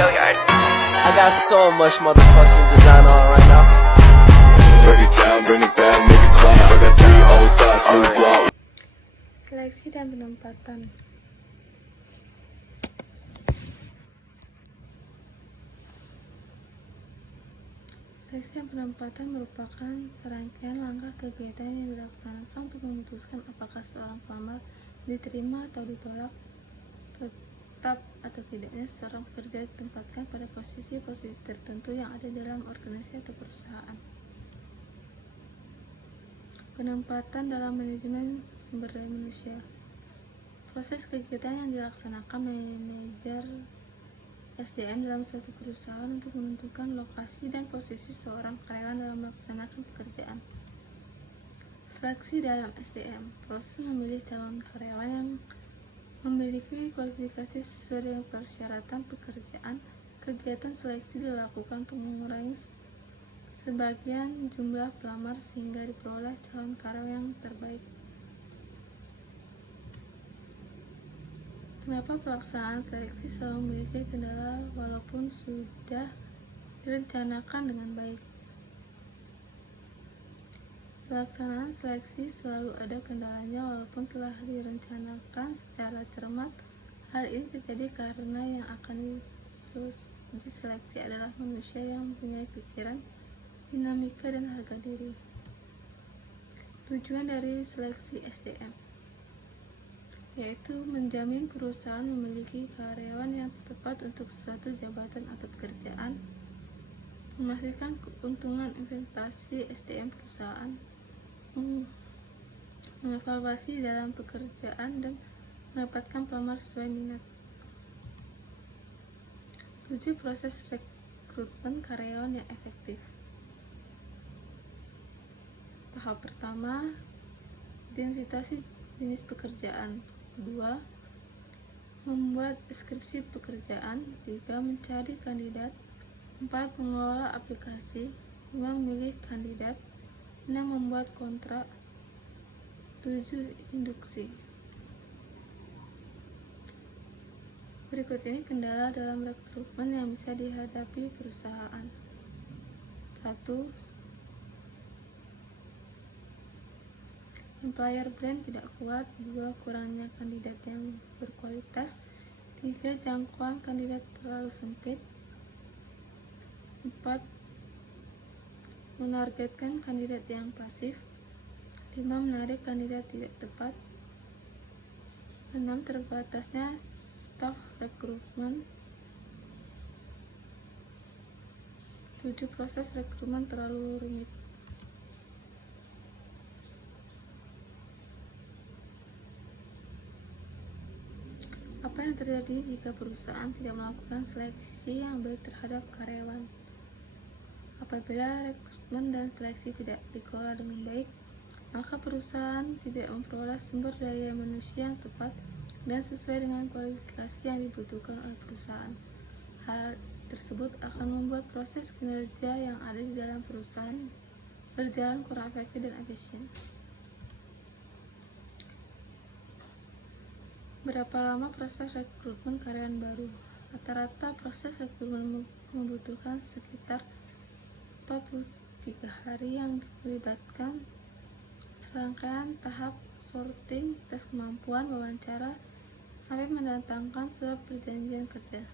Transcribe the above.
failure. I got so much motherfucking design on right now. Break it down, bring it back, make it clap. I got 3 old thoughts, new block. Seleksi dan penempatan. Seleksi dan penempatan merupakan serangkaian langkah kegiatan yang dilaksanakan untuk memutuskan apakah seorang pelamar diterima atau ditolak, tetap atau tidaknya seorang pekerja ditempatkan pada posisi-posisi tertentu yang ada dalam organisasi atau perusahaan. Penempatan dalam manajemen sumber daya manusia. Proses kegiatan yang dilaksanakan manajer SDM dalam suatu perusahaan untuk menentukan lokasi dan posisi seorang karyawan dalam melaksanakan pekerjaan. Seleksi dalam SDM, proses memilih calon karyawan yang memiliki kualifikasi sesuai dengan persyaratan pekerjaan. Kegiatan seleksi dilakukan untuk mengurangi sebagian jumlah pelamar sehingga diperoleh calon karyawan yang terbaik. Kenapa pelaksanaan seleksi selalu memiliki kendala walaupun sudah direncanakan dengan baik? Pelaksanaan seleksi selalu ada kendalanya walaupun telah direncanakan secara cermat. Hal ini terjadi karena yang akan diseleksi adalah manusia yang mempunyai pikiran, dinamika, dan harga diri. Tujuan dari seleksi SDM yaitu menjamin perusahaan memiliki karyawan yang tepat untuk suatu jabatan atau pekerjaan, memastikan keuntungan investasi SDM perusahaan, mengevaluasi dalam pekerjaan, dan mendapatkan pelamar sesuai minat. 7. Proses rekrutmen karyawan yang efektif. Tahap pertama, identifikasi jenis pekerjaan. 2. Membuat deskripsi pekerjaan. 3. Mencari kandidat. 4. Mengelola aplikasi. 5. Memilih kandidat. 6. Membuat kontrak. 7. Induksi. Berikut ini kendala dalam rekrutmen yang bisa dihadapi perusahaan. 1. Employer brand tidak kuat. 2. Kurangnya kandidat yang berkualitas. 3. Jangkauan kandidat terlalu sempit. 4. Menargetkan kandidat yang pasif. 5. Menarik kandidat tidak tepat. 6. Terbatasnya staf rekrutmen. 7. Proses rekrutmen terlalu rumit. Apa yang terjadi jika perusahaan tidak melakukan seleksi yang baik terhadap karyawan? Apabila rekrutmen dan seleksi tidak dikelola dengan baik, maka perusahaan tidak memperoleh sumber daya manusia yang tepat dan sesuai dengan kualifikasi yang dibutuhkan oleh perusahaan. Hal tersebut akan membuat proses kinerja yang ada di dalam perusahaan berjalan kurang efektif dan efisien. Berapa lama proses rekrutmen karyawan baru? Rata-rata proses rekrutmen membutuhkan sekitar 43 hari yang melibatkan serangkaian tahap sorting, tes kemampuan, wawancara, sampai mendatangkan surat perjanjian kerja.